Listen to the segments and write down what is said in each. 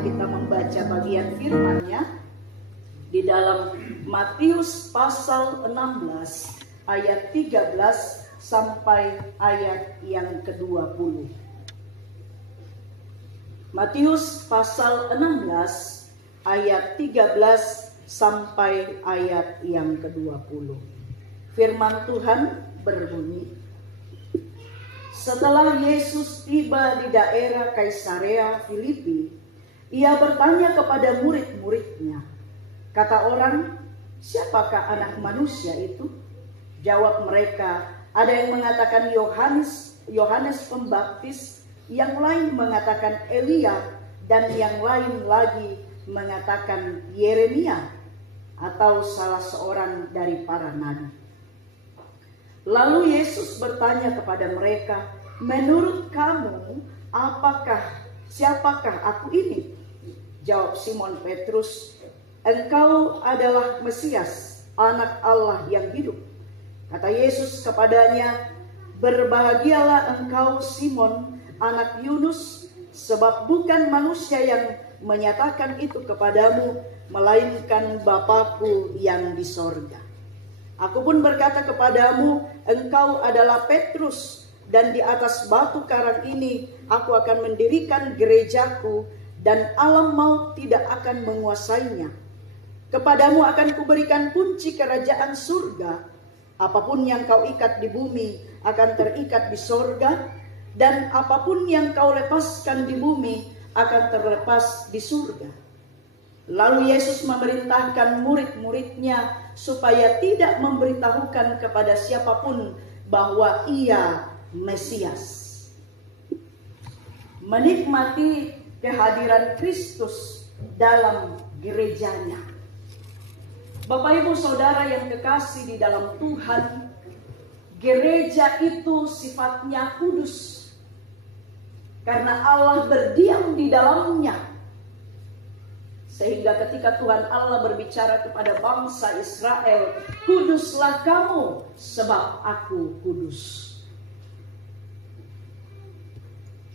kita membaca bagian firman-Nya di dalam Matius pasal 16 ayat 13 sampai ayat yang ke-20. Matius pasal 16 ayat 13 sampai ayat yang ke-20. Firman Tuhan berbunyi, setelah Yesus tiba di daerah Kaisarea Filipi, ia bertanya kepada murid-muridnya, kata orang, siapakah anak manusia itu? Jawab mereka, ada yang mengatakan Yohanes Pembaptis, yang lain mengatakan Elia, dan yang lain lagi mengatakan Yeremia atau salah seorang dari para nabi. Lalu Yesus bertanya kepada mereka, menurut kamu siapakah aku ini? Jawab Simon Petrus, engkau adalah Mesias, anak Allah yang hidup. Kata Yesus kepadanya, berbahagialah engkau Simon, anak Yunus, sebab bukan manusia yang menyatakan itu kepadamu, melainkan Bapa-Ku yang di sorga. Aku pun berkata kepadamu, engkau adalah Petrus, dan di atas batu karang ini aku akan mendirikan gerejaku, dan alam maut tidak akan menguasainya. Kepadamu akan kuberikan kunci kerajaan surga. Apapun yang kau ikat di bumi akan terikat di sorga, dan apapun yang kau lepaskan di bumi akan terlepas di surga. Lalu Yesus memerintahkan murid-muridnya supaya tidak memberitahukan kepada siapapun bahwa ia Mesias. Menikmati kehadiran Kristus dalam gerejanya. Bapak Ibu Saudara yang kekasih di dalam Tuhan, gereja itu sifatnya kudus. Karena Allah berdiam di dalamnya. Sehingga ketika Tuhan Allah berbicara kepada bangsa Israel, kuduslah kamu sebab aku kudus.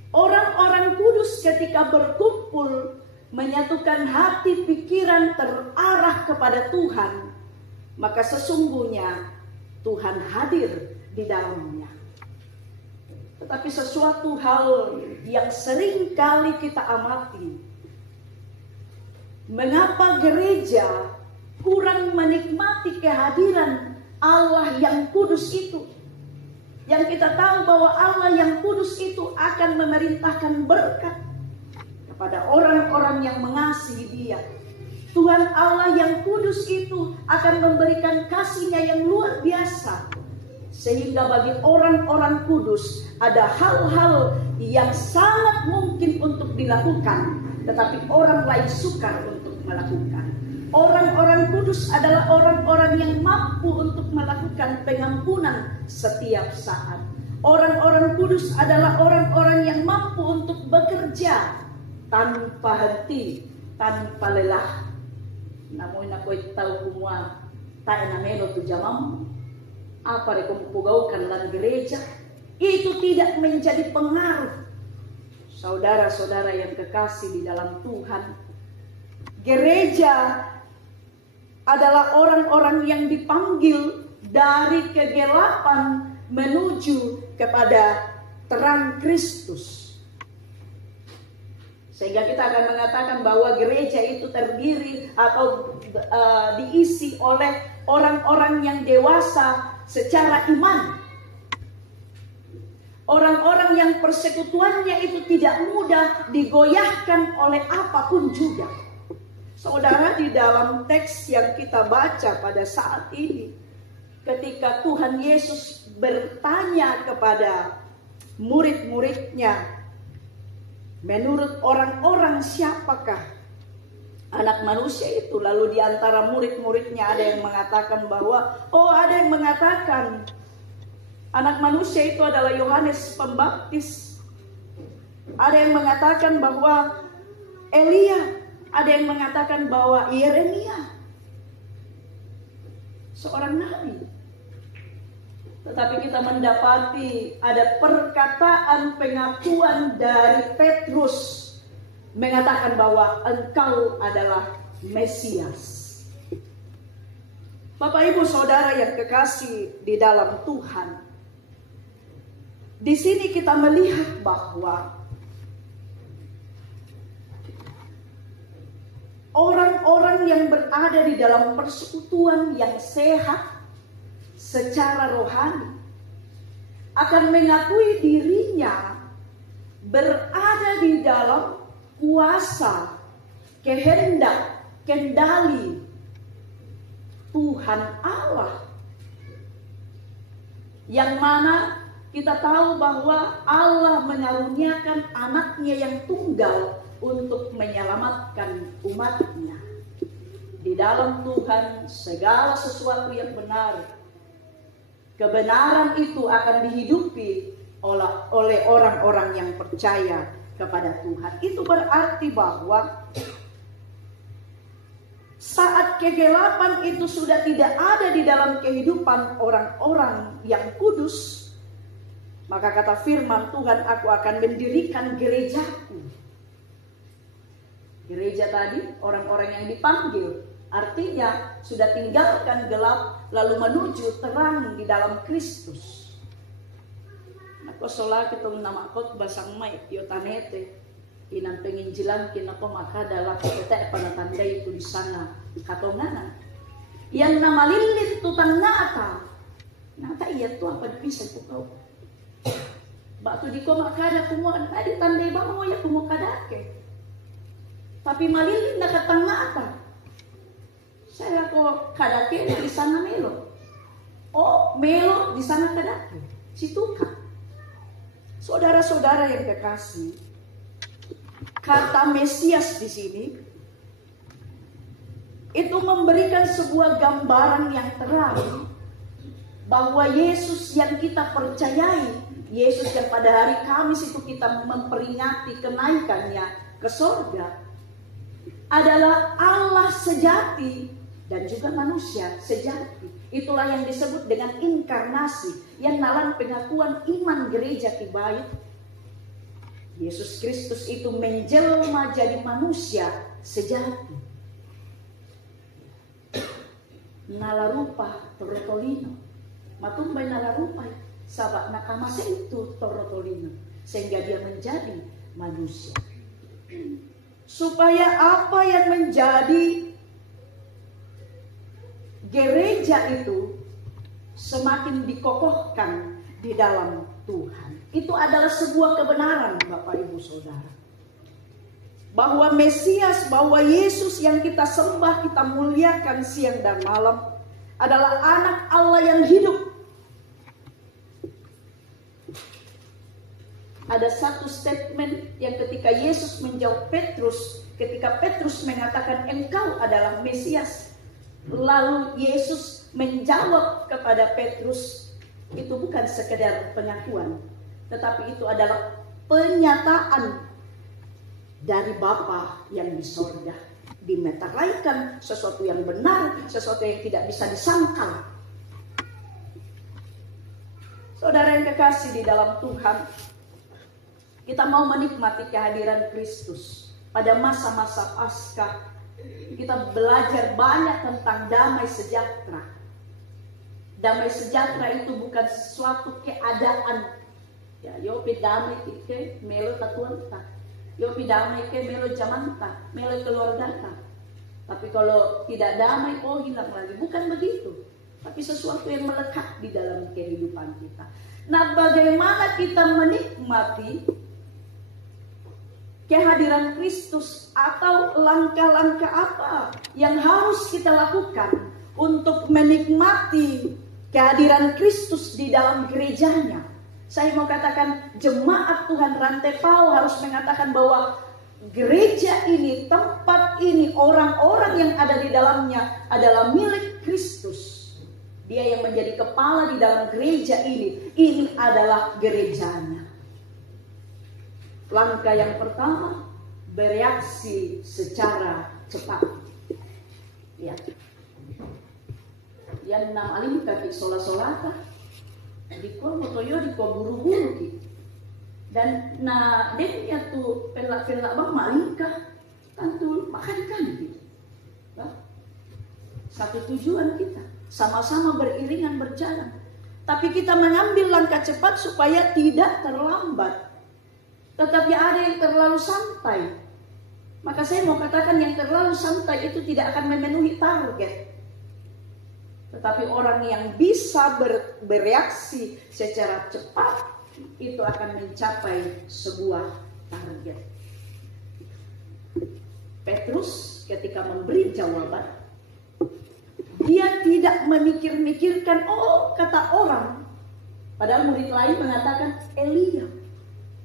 Orang-orang kudus ketika berkumpul, menyatukan hati pikiran terarah kepada Tuhan, maka sesungguhnya Tuhan hadir di dalamnya. Tetapi sesuatu hal yang sering kali kita amati, mengapa gereja kurang menikmati kehadiran Allah yang kudus itu? Yang kita tahu bahwa Allah yang kudus itu akan memerintahkan berkat kepada orang-orang yang mengasihi Dia. Tuhan Allah yang kudus itu akan memberikan kasih-Nya yang luar biasa. Sehingga bagi orang-orang kudus ada hal-hal yang sangat mungkin untuk dilakukan, tetapi orang lain sukar untuk melakukan. Orang-orang kudus adalah orang-orang yang mampu untuk melakukan pengampunan setiap saat. Orang-orang kudus adalah orang-orang yang mampu untuk bekerja tanpa henti, tanpa lelah. Namun aku tahu semua tak namelo tu jamam. Apa rekomendasikan dalam gereja itu tidak menjadi pengaruh. Saudara-saudara yang kekasih di dalam Tuhan, gereja adalah orang-orang yang dipanggil dari kegelapan menuju kepada terang Kristus. Sehingga kita akan mengatakan bahwa gereja itu terdiri atau diisi oleh orang-orang yang dewasa secara iman. Orang-orang yang persekutuannya itu tidak mudah digoyahkan oleh apapun juga. Saudara, di dalam teks yang kita baca pada saat ini, ketika Tuhan Yesus bertanya kepada murid-muridnya, menurut orang-orang siapakah anak manusia itu? Lalu di antara murid-muridnya ada yang mengatakan bahwa, ada yang mengatakan anak manusia itu adalah Yohanes Pembaptis. Ada yang mengatakan bahwa Elia. Ada yang mengatakan bahwa Yeremia, seorang nabi. Tetapi kita mendapati ada perkataan pengakuan dari Petrus mengatakan bahwa engkau adalah Mesias. Bapak Ibu Saudara yang kekasih di dalam Tuhan, di sini kita melihat bahwa orang-orang yang berada di dalam persekutuan yang sehat secara rohani akan mengakui dirinya berada di dalam kuasa, kehendak, kendali Tuhan Allah, yang mana kita tahu bahwa Allah mengaruniakan anaknya yang tunggal untuk menyelamatkan umatnya. Di dalam Tuhan segala sesuatu yang benar, kebenaran itu akan dihidupi oleh orang-orang yang percaya kepada Tuhan. Itu berarti bahwa saat kegelapan itu sudah tidak ada di dalam kehidupan orang-orang yang kudus, maka kata firman Tuhan, aku akan mendirikan gerejaku. Gereja tadi orang-orang yang dipanggil, artinya sudah tinggalkan gelap lalu menuju terang di dalam Kristus. Nako sola kitong nama kot basang mai yotanete. Inang penginjilan kinapa maka dalam kita pada tanda itu di sana katonganan yang nama lilit tutang nata iya tuh apa bisa kau batu di koma kada kumuan tadi tandai bango ya kumu kadake tapi malilin na katang nata saya kok kadake di sana melo melo di sana kadake situ kan. Saudara-saudara yang kekasih, kata Mesias di sini itu memberikan sebuah gambaran yang terang bahwa Yesus yang kita percayai, Yesus yang pada hari Kamis itu kita memperingati kenaikannya ke sorga, adalah Allah sejati dan juga manusia sejati. Itulah yang disebut dengan inkarnasi, yang dalam pengakuan iman gereja Kibait. Yesus Kristus itu menjelma jadi manusia sejati. Nalarupa torotolino. Matumbay nalarupa sahabat nakamasa itu torotolino. Sehingga dia menjadi manusia. Supaya apa yang menjadi gereja itu semakin dikokohkan di dalam Tuhan. Itu adalah sebuah kebenaran Bapak Ibu Saudara. Bahwa Mesias, bahwa Yesus yang kita sembah, kita muliakan siang dan malam adalah anak Allah yang hidup. Ada satu statement yang ketika Yesus menjawab Petrus, ketika Petrus mengatakan engkau adalah Mesias. Lalu Yesus menjawab kepada Petrus, itu bukan sekedar pengakuan, tetapi itu adalah penyataan dari Bapa yang di sorga. Dimeteraikan sesuatu yang benar, sesuatu yang tidak bisa disangkal. Saudara yang kekasih di dalam Tuhan, kita mau menikmati kehadiran Kristus pada masa-masa Paskah. Kita belajar banyak tentang damai sejahtera. Damai sejahtera itu bukan sesuatu keadaan. Ya, yo damai ke melo tatuan ta. Yo damai ke melo jamanta, melo keluarga ta. Tapi kalau tidak damai, hilang lagi. Bukan begitu. Tapi sesuatu yang melekat di dalam kehidupan kita. Nah, bagaimana kita menikmati kehadiran Kristus, atau langkah-langkah apa yang harus kita lakukan untuk menikmati kehadiran Kristus di dalam gerejanya? Saya mau katakan, jemaat Tuhan Rantai Pau harus mengatakan bahwa gereja ini, tempat ini, orang-orang yang ada di dalamnya adalah milik Kristus. Dia yang menjadi kepala di dalam gereja ini adalah gerejanya. Langkah yang pertama, bereaksi secara cepat. Ya. Yang enam alim kaki sola-solata. Di ko motoyo di ko buru-buru ki. Dan dia tuh pelak-pelak bang malingkah tentu makan kan gitu. Satu tujuan kita, sama-sama beriringan berjalan. Tapi kita mengambil langkah cepat supaya tidak terlambat. Tetapi ada yang terlalu santai. Maka saya mau katakan yang terlalu santai itu tidak akan memenuhi target. Tetapi orang yang bisa bereaksi secara cepat itu akan mencapai sebuah target. Petrus ketika memberi jawaban, dia tidak memikir-mikirkan, kata orang. Padahal murid lain mengatakan Elia,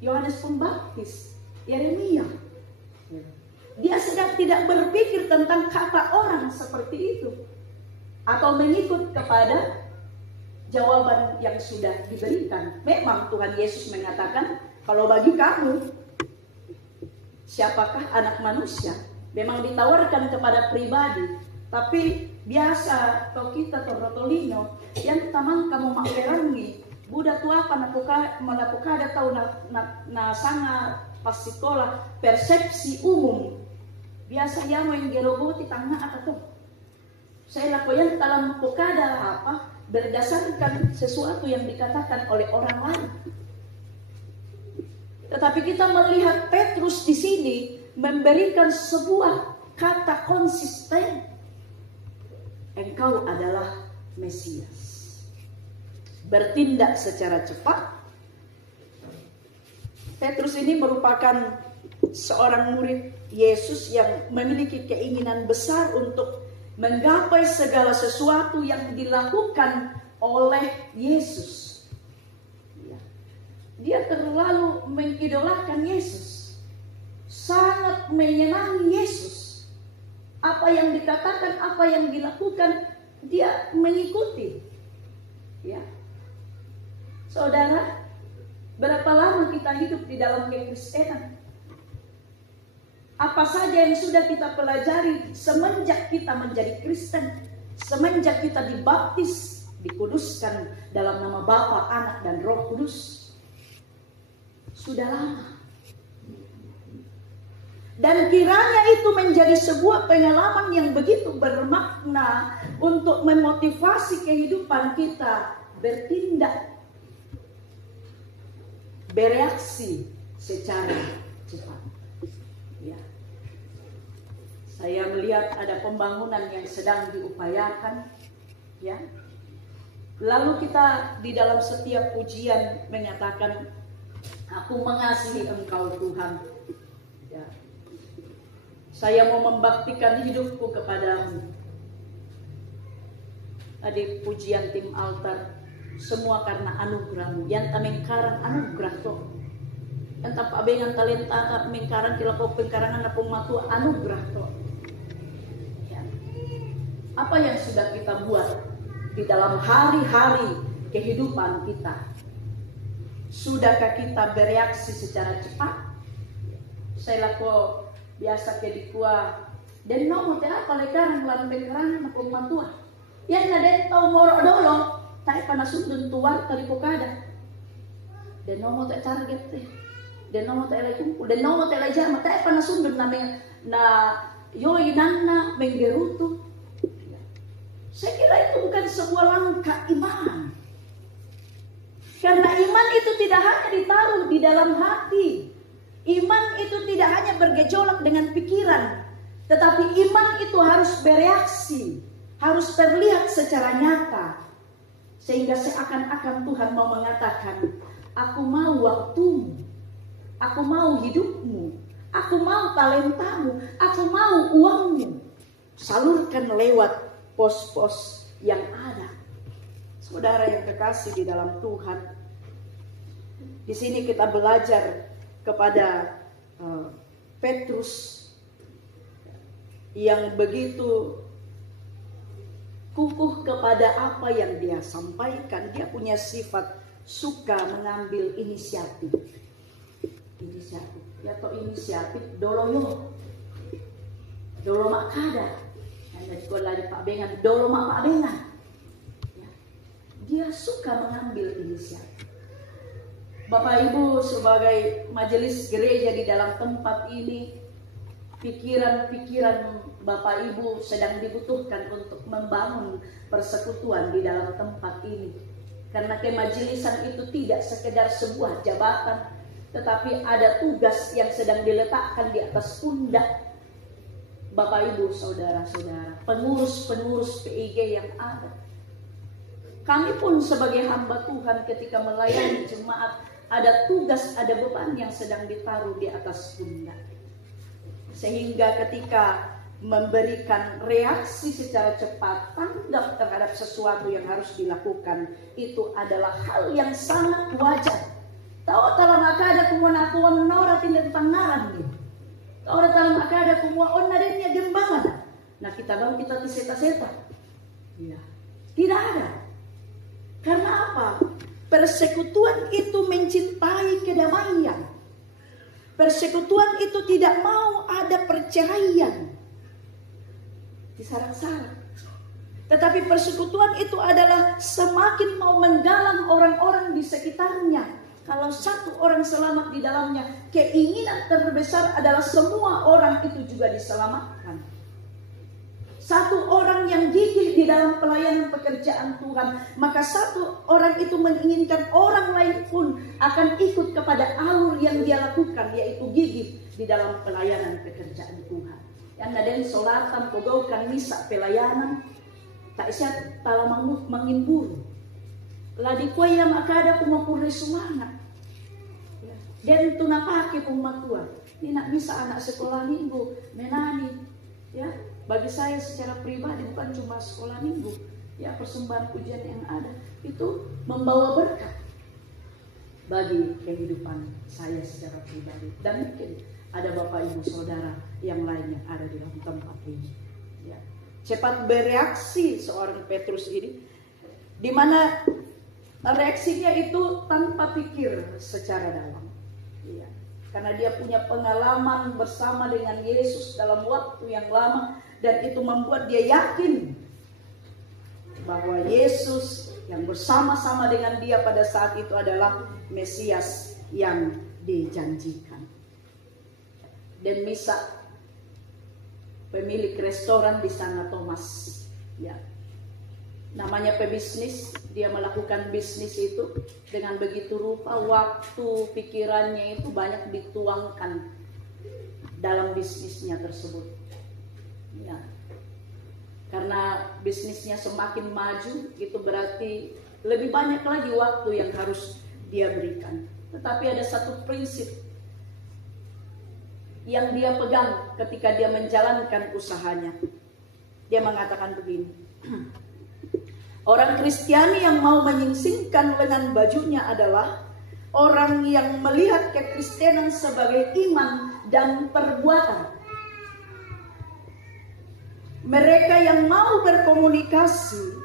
Yohanes Pembaptis, Yeremia. Dia sedang tidak berpikir tentang kata orang seperti itu. Atau mengikut kepada jawaban yang sudah diberikan. Memang Tuhan Yesus mengatakan, kalau bagi kamu, siapakah anak manusia? Memang ditawarkan kepada pribadi. Tapi biasa kalau kita torotolino yang tamang kamu makerangi budak tua apa napukada tahu na sanga pasitola persepsi umum biasa yang gerogoti tangga atau saya lakukan dalam pukada apa berdasarkan sesuatu yang dikatakan oleh orang lain. Tetapi kita melihat Petrus di sini memberikan sebuah kata konsisten. Engkau adalah Mesias. Bertindak secara cepat. Petrus ini merupakan seorang murid Yesus yang memiliki keinginan besar untuk menggapai segala sesuatu yang dilakukan oleh Yesus. Dia terlalu mengidolakan Yesus. Sangat menyenangi Yesus. Apa yang dikatakan, apa yang dilakukan, dia mengikuti. Ya. Saudara, berapa lama kita hidup di dalam kekristenan? Apa saja yang sudah kita pelajari semenjak kita menjadi Kristen, semenjak kita dibaptis, dikuduskan dalam nama Bapa, Anak, dan Roh Kudus. Sudah lama. Dan kiranya itu menjadi sebuah pengalaman yang begitu bermakna untuk memotivasi kehidupan kita bertindak, bereaksi secara cepat. Ya. Saya melihat ada pembangunan yang sedang diupayakan, ya. Lalu kita di dalam setiap pujian mengatakan, aku mengasihi Engkau Tuhan. Ya. Saya mau membaktikan hidupku kepadamu. Tadi pujian tim altar, semua karena anugerahmu. Yang tamengkarang anugerah to. Yang tapak bengan talenta mengkarang kilapok pengkarangan napung matu anugerah to. Ya. Apa yang sudah kita buat di dalam hari-hari kehidupan kita? Sudahkah kita bereaksi secara cepat? Saya lakukan biasa ke di kuah dan nomor teh apa lekarang lan bengkarangan napung matua yan na den tau morok dolo tay panasundun tuwar tali pokada dan nomor teh target teh dan nomor teh lay kumpul dan nomor teh lay jama tay panasundun na yoi nanna menggerutu. Saya kira itu bukan sebuah langkah iman, karena iman itu tidak hanya ditaruh di dalam hati. Iman itu tidak hanya bergejolak dengan pikiran, tetapi iman itu harus bereaksi, harus terlihat secara nyata. Sehingga seakan-akan Tuhan mau mengatakan, aku mau waktumu, aku mau hidupmu, aku mau talentamu, aku mau uangmu. Salurkan lewat pos-pos yang ada. Saudara yang kekasih di dalam Tuhan, di sini kita belajar kepada Petrus yang begitu kukuh kepada apa yang dia sampaikan. Dia punya sifat suka mengambil inisiatif. Ya to inisiatif dolo makada. Anda sekolah di Pak Bengan dolo mak Pak Bengan. Ya. Dia suka mengambil inisiatif. Bapak Ibu sebagai majelis gereja di dalam tempat ini, pikiran-pikiran Bapak Ibu sedang dibutuhkan untuk membangun persekutuan di dalam tempat ini. Karena kemajelisan itu tidak sekedar sebuah jabatan, tetapi ada tugas yang sedang diletakkan di atas pundak Bapak Ibu, saudara-saudara, pengurus-pengurus PIG yang ada. Kami pun sebagai hamba Tuhan ketika melayani jemaat, ada tugas, ada beban yang sedang ditaruh di atas pundak. Sehingga ketika memberikan reaksi secara cepat, tanggap terhadap sesuatu yang harus dilakukan, itu adalah hal yang sangat wajar. Tahu dalam akada kumunakuan naura tindak tangaran gitu. Tahu dalam akada kumunakuan nadenya gembangan. Nah kita baru kita tiseta-seta. Ya. Tidak ada. Karena apa? Persekutuan itu mencintai kedamaian. Persekutuan itu tidak mau ada perceraian. Disaran-saran. Tetapi persekutuan itu adalah semakin mau menggalang orang-orang di sekitarnya. Kalau satu orang selamat di dalamnya, keinginan terbesar adalah semua orang itu juga diselamatkan. Satu orang yang gigih di dalam pelayanan pekerjaan Tuhan, maka satu orang itu menginginkan orang lain pun akan ikut kepada alur yang dia lakukan, yaitu gigih di dalam pelayanan pekerjaan Tuhan. Yang naden solatan pogaukan misa pelayanan, tak isya tala mengimburu. Ladi kuaya makada kumapuri semangat. Dan tunapake pumatua. Ini nak misa anak sekolah minggu menani, ya. Bagi saya secara pribadi bukan cuma sekolah minggu, ya persembahan pujian yang ada itu membawa berkat bagi kehidupan saya secara pribadi, dan mungkin ada Bapak Ibu Saudara yang lain yang ada di dalam tempat ini. Ya. Cepat bereaksi seorang Petrus ini, di mana reaksinya itu tanpa pikir secara dalam. Ya. Karena dia punya pengalaman bersama dengan Yesus dalam waktu yang lama. Dan itu membuat dia yakin bahwa Yesus yang bersama-sama dengan dia pada saat itu adalah Mesias yang dijanjikan. Dan misa pemilik restoran di sana Thomas, ya, namanya pebisnis, dia melakukan bisnis itu dengan begitu rupa, waktu pikirannya itu banyak dituangkan dalam bisnisnya tersebut. Ya. Karena bisnisnya semakin maju, itu berarti lebih banyak lagi waktu yang harus dia berikan. Tetapi ada satu prinsip yang dia pegang ketika dia menjalankan usahanya. Dia mengatakan begini, orang Kristiani yang mau menyingsingkan lengan bajunya adalah orang yang melihat kekristenan sebagai iman dan perbuatan. Mereka yang mau berkomunikasi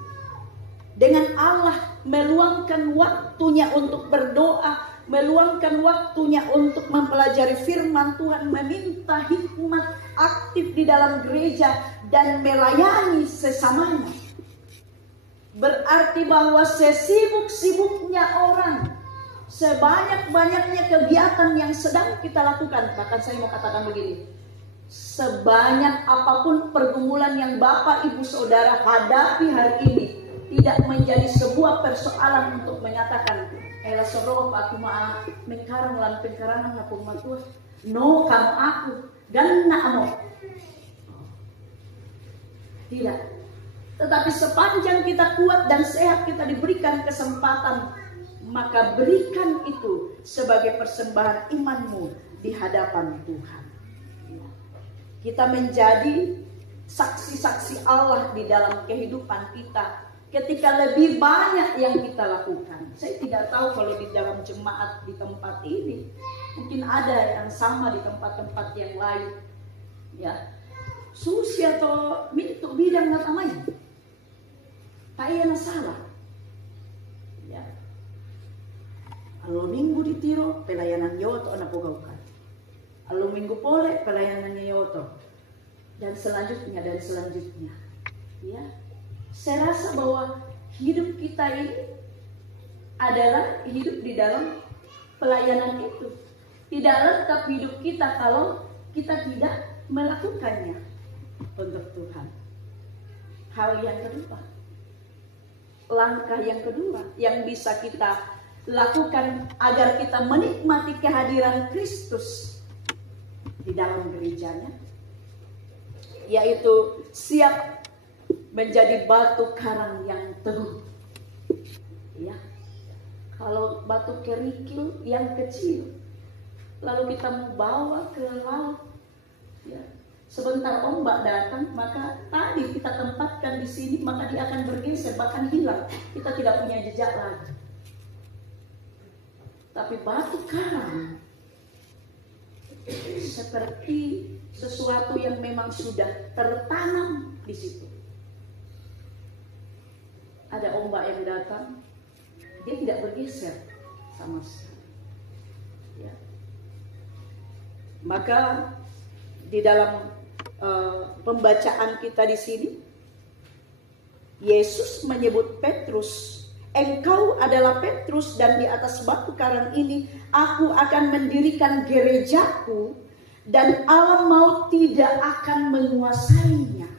dengan Allah, meluangkan waktunya untuk berdoa, meluangkan waktunya untuk mempelajari firman Tuhan, meminta hikmat, aktif di dalam gereja, dan melayani sesamanya. Berarti bahwa sesibuk-sibuknya orang, sebanyak-banyaknya kegiatan yang sedang kita lakukan, bahkan saya mau katakan begini, sebanyak apapun pergumulan yang Bapak Ibu Saudara hadapi hari ini, tidak menjadi sebuah persoalan untuk menyatakan ela soro aku ma mengkarang lan pengkarangan aku matua no kamu aku ganna amo. Tidak. Tetapi sepanjang kita kuat dan sehat, kita diberikan kesempatan, maka berikan itu sebagai persembahan imanmu di hadapan Tuhan. Kita menjadi saksi-saksi Allah di dalam kehidupan kita ketika lebih banyak yang kita lakukan. Saya tidak tahu kalau di dalam jemaat di tempat ini, mungkin ada yang sama di tempat-tempat yang lain. Ya, susi atau mintu bidang natamanya, tak iya salah. Ya, kalau minggu ditiro pelayanan yoto anak pogaukan. Lalu minggu pole pelayanannya Yoto, dan selanjutnya. Ya, saya rasa bahwa hidup kita ini adalah hidup di dalam pelayanan itu. Tidak lengkap hidup kita kalau kita tidak melakukannya untuk Tuhan. Hal yang kedua, langkah yang kedua yang bisa kita lakukan agar kita menikmati kehadiran Kristus di dalam gerejanya, yaitu siap menjadi batu karang yang teguh. Ya, kalau batu kerikil yang kecil, lalu kita mau bawa ke laut, ya, sebentar ombak datang, maka tadi kita tempatkan di sini, maka dia akan bergeser, bahkan hilang. Kita tidak punya jejak lagi. Tapi batu karang seperti sesuatu yang memang sudah tertanam di situ. Ada ombak yang datang, dia tidak bergeser sama sekali. Ya. Maka di dalam pembacaan kita di sini, Yesus menyebut Petrus, "Engkau adalah Petrus, dan di atas batu karang ini aku akan mendirikan gerejaku, dan alam maut tidak akan menguasainya."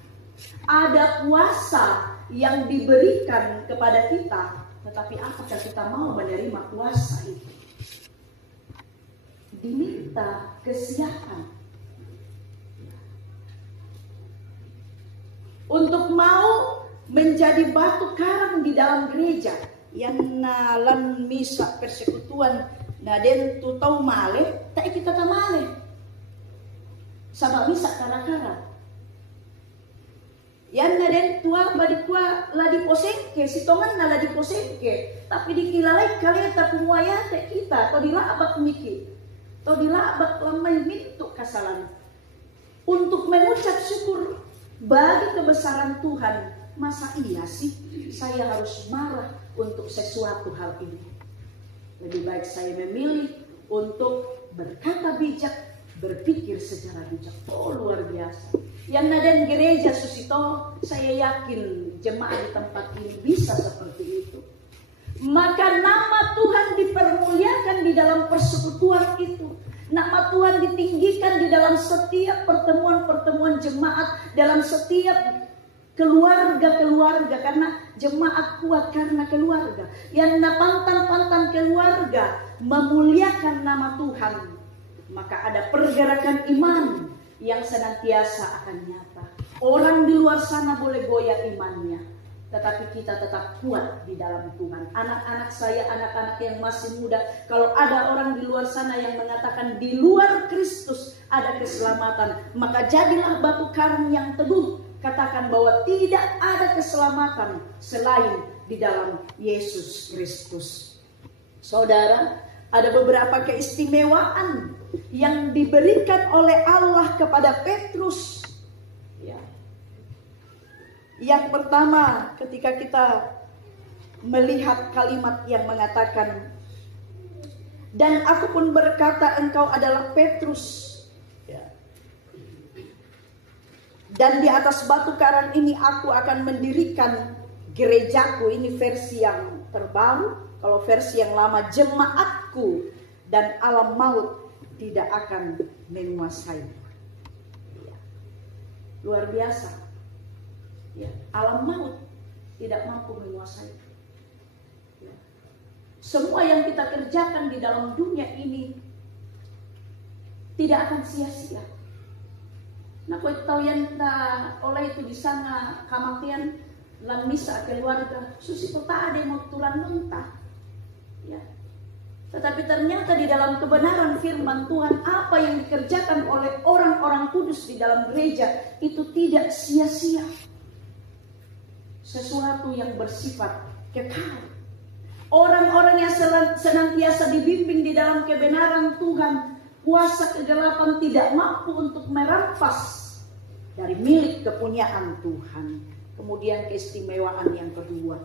Ada kuasa yang diberikan kepada kita, tetapi apakah kita mau menerima kuasa itu? Diminta kesiapan untuk mau menjadi batu karang di dalam gereja yang nalan misa persekutuan na den tu tau male tak kita tamale sama misa kara-kara yan na den tua badikwa ladi posengke sitongan na ladi posengke tapi dikilalai kaleta pumuaya tak kita to dilabak miki to dilabak lamai mintu kasalan untuk mengucap syukur bagi kebesaran Tuhan. Masa iya sih saya harus marah untuk sesuatu hal ini? Lebih baik saya memilih untuk berkata bijak, berpikir secara bijak. Oh, luar biasa. Yang nadan gereja Susito, saya yakin jemaat di tempat ini bisa seperti itu. Maka nama Tuhan dipermuliakan di dalam persekutuan itu. Nama Tuhan ditinggikan di dalam setiap pertemuan-pertemuan jemaat, dalam setiap keluarga-keluarga, karena jemaat kuat karena keluarga. Yang pantan-pantan keluarga memuliakan nama Tuhan, maka ada pergerakan iman yang senantiasa akan nyata. Orang di luar sana boleh goyah imannya, tetapi kita tetap kuat di dalam Tuhan. Anak-anak saya, anak-anak yang masih muda, kalau ada orang di luar sana yang mengatakan di luar Kristus ada keselamatan, maka jadilah batu karang yang teguh. Katakan bahwa tidak ada keselamatan selain di dalam Yesus Kristus. Saudara, ada beberapa keistimewaan yang diberikan oleh Allah kepada Petrus. Ya. Yang pertama, ketika kita melihat kalimat yang mengatakan, "Dan aku pun berkata, engkau adalah Petrus. Dan di atas batu karang ini aku akan mendirikan gerejaku." Ini versi yang terbaru. Kalau versi yang lama, "Jemaatku, dan alam maut tidak akan menguasai." Ya. Luar biasa. Ya. Alam maut tidak mampu menguasai. Ya. Semua yang kita kerjakan di dalam dunia ini tidak akan sia-sia. Nah, kau tahu yang tak oleh itu di sana kematian lan misa keluarga susi tak ada yang mau tulan mentah, ya. Tetapi ternyata di dalam kebenaran firman Tuhan, apa yang dikerjakan oleh orang-orang kudus di dalam gereja itu tidak sia-sia. Sesuatu yang bersifat kekal. Orang-orang yang senantiasa dibimbing di dalam kebenaran Tuhan, kuasa kegelapan tidak mampu untuk merampas dari milik kepunyaan Tuhan. Kemudian keistimewaan yang kedua,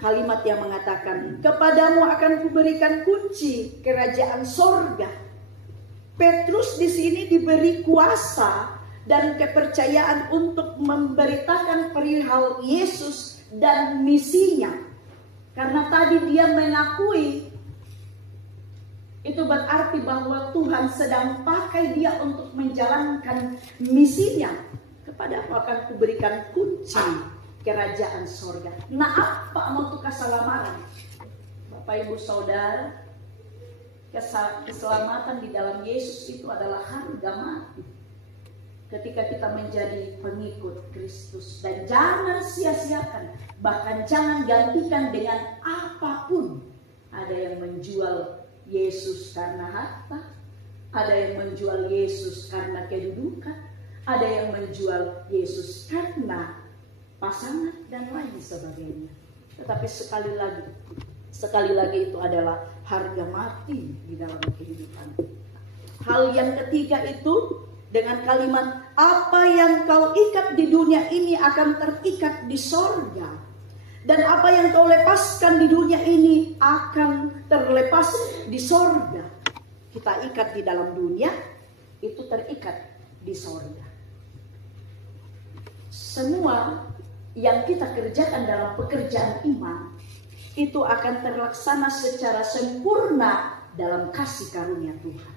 kalimat yang mengatakan, "Kepadamu akan kuberikan kunci kerajaan sorga." Petrus di sini diberi kuasa dan kepercayaan untuk memberitakan perihal Yesus dan misinya. Karena tadi dia mengakui Itu berarti bahwa Tuhan sedang pakai dia untuk menjalankan misinya. Kepada aku akan kuberikan kunci kerajaan sorga. Nah, apa mau keselamatan? Bapak Ibu Saudara, keselamatan di dalam Yesus itu adalah harga mati. Ketika kita menjadi pengikut Kristus. Dan jangan sia-siakan, bahkan jangan gantikan dengan apapun. Ada yang menjual Yesus karena harta, ada yang menjual Yesus karena kedudukan, ada yang menjual Yesus karena pasangan dan lain sebagainya. Tetapi sekali lagi itu adalah harga mati di dalam kehidupan. Hal yang ketiga itu dengan kalimat, apa yang kau ikat di dunia ini akan terikat di sorga. Dan apa yang kau lepaskan di dunia ini akan terlepas di sorga. Kita ikat di dalam dunia, itu terikat di sorga. Semua yang kita kerjakan dalam pekerjaan iman, itu akan terlaksana secara sempurna dalam kasih karunia Tuhan.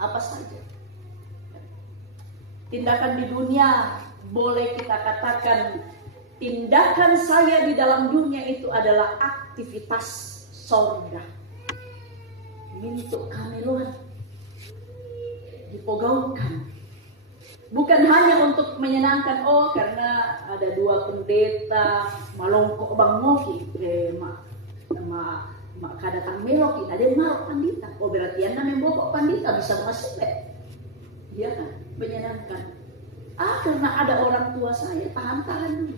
Apa saja? Tindakan di dunia, boleh kita katakan, tindakan saya di dalam dunia itu adalah aktivitas sorga. Mintuk kameluan, dipogaungkan. Bukan hanya untuk menyenangkan, karena ada dua pendeta, malongkok bang ngoki, mak kadang meloki, ada yang mau pandita. Berarti yang namanya bobok pandita bisa masuk Iya kan, menyenangkan. Karena ada orang tua saya, tahan-tahan dulu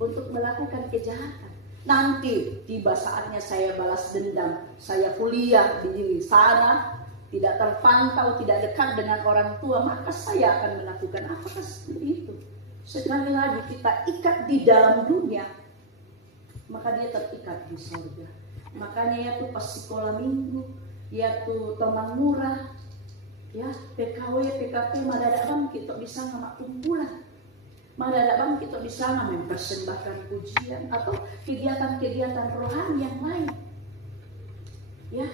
untuk melakukan kejahatan. Nanti tiba saatnya saya balas dendam. Saya kuliah di sana, tidak terpantau, tidak dekat dengan orang tua, maka saya akan melakukan apakah seperti itu. Sekali lagi kita ikat di dalam dunia, maka dia terikat di surga. Makanya ya tuh pas sekolah minggu, ya tuh teman murah, ya PKW, PKP, madadak bang kita bisa ngamak kumpulan. Madadak bang kita bisa mempersembahkan pujian atau kegiatan-kegiatan rohani yang lain. Ya,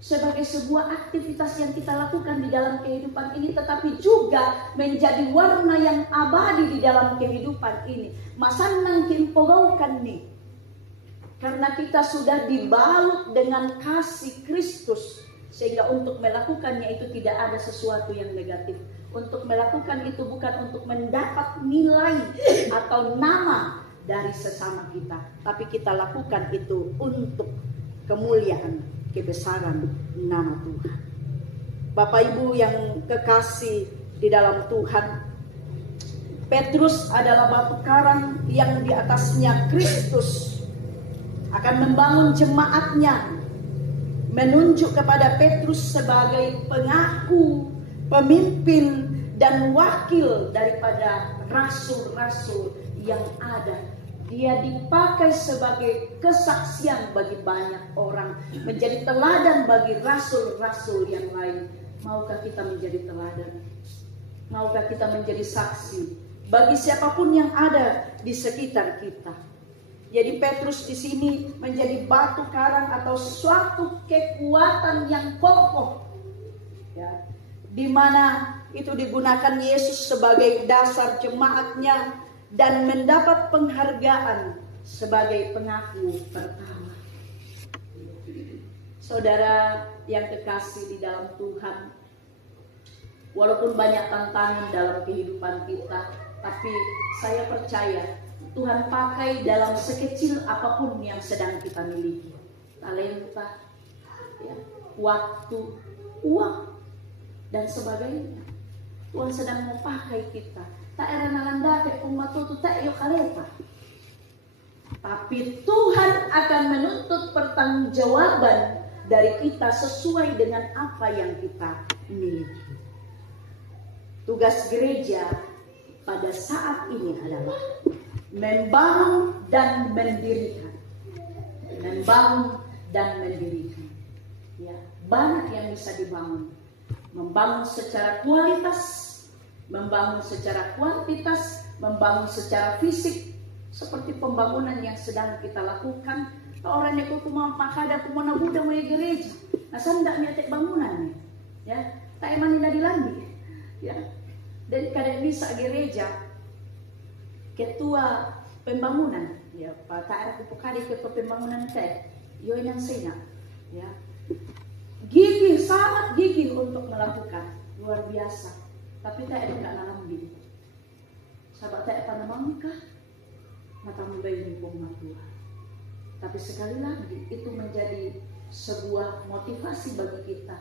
sebagai sebuah aktivitas yang kita lakukan di dalam kehidupan ini, tetapi juga menjadi warna yang abadi di dalam kehidupan ini. Masa nangkin pogaukan nih, karena kita sudah dibalut dengan kasih Kristus, sehingga untuk melakukannya itu tidak ada sesuatu yang negatif. Untuk melakukan itu bukan untuk mendapat nilai atau nama dari sesama kita, tapi kita lakukan itu untuk kemuliaan, kebesaran nama Tuhan. Bapak Ibu yang kekasih di dalam Tuhan, Petrus adalah batu karang yang di atasnya Kristus akan membangun jemaatnya, menunjuk kepada Petrus sebagai pengaku, pemimpin dan wakil daripada rasul-rasul yang ada. Dia dipakai sebagai kesaksian bagi banyak orang, menjadi teladan bagi rasul-rasul yang lain. Maukah kita menjadi teladan? Maukah kita menjadi saksi bagi siapapun yang ada di sekitar kita? Jadi Petrus di sini menjadi batu karang atau suatu kekuatan yang kokoh, ya, di mana itu digunakan Yesus sebagai dasar jemaatnya dan mendapat penghargaan sebagai pengaku pertama. Saudara yang kekasih di dalam Tuhan, walaupun banyak tantangan dalam kehidupan kita, tapi saya percaya Tuhan pakai dalam sekecil apapun yang sedang kita miliki. Talenta, ya, waktu, uang, dan sebagainya. Tuhan sedang mau pakai kita. Tak era nalanda ke umat itu tak yo kaleta. Tapi Tuhan akan menuntut pertanggungjawaban dari kita sesuai dengan apa yang kita miliki. Tugas gereja pada saat ini adalah membangun dan mendirikan. Membangun dan mendirikan. Ya, banyak yang bisa dibangun. Membangun secara kualitas, membangun secara kuantitas, membangun secara fisik, seperti pembangunan yang sedang kita lakukan orangnya ku mau makada ku mau nabuda mau gereja. Nah sandak miatek bangunan nih, ya. Tak emang tidak dilambi, ya. Dan kadang bisa gereja ketua pembangunan, ya. Pak tak ada kupukari ketua pembangunan teh, yo yang sena, ya. Gigih, sangat gigih untuk melakukan, luar biasa. Tapi tak ada nggak nalambi. Sahabat tak apa namanya mata muda ini Tuhan. Tapi sekali lagi itu menjadi sebuah motivasi bagi kita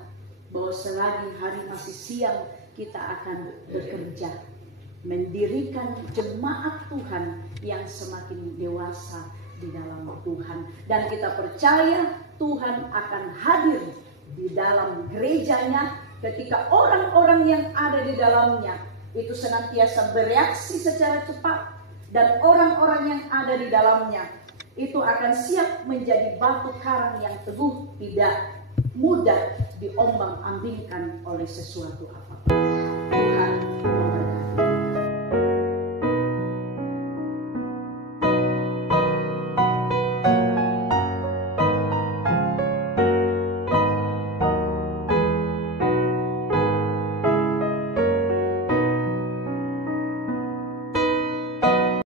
bahwa selagi hari masih siang kita akan bekerja mendirikan jemaat Tuhan yang semakin dewasa di dalam Tuhan, dan kita percaya Tuhan akan hadir di dalam gerejanya ketika orang-orang yang ada di dalamnya itu senantiasa bereaksi secara cepat, dan orang-orang yang ada di dalamnya itu akan siap menjadi batu karang yang teguh, tidak mudah diombang-ambingkan oleh sesuatu.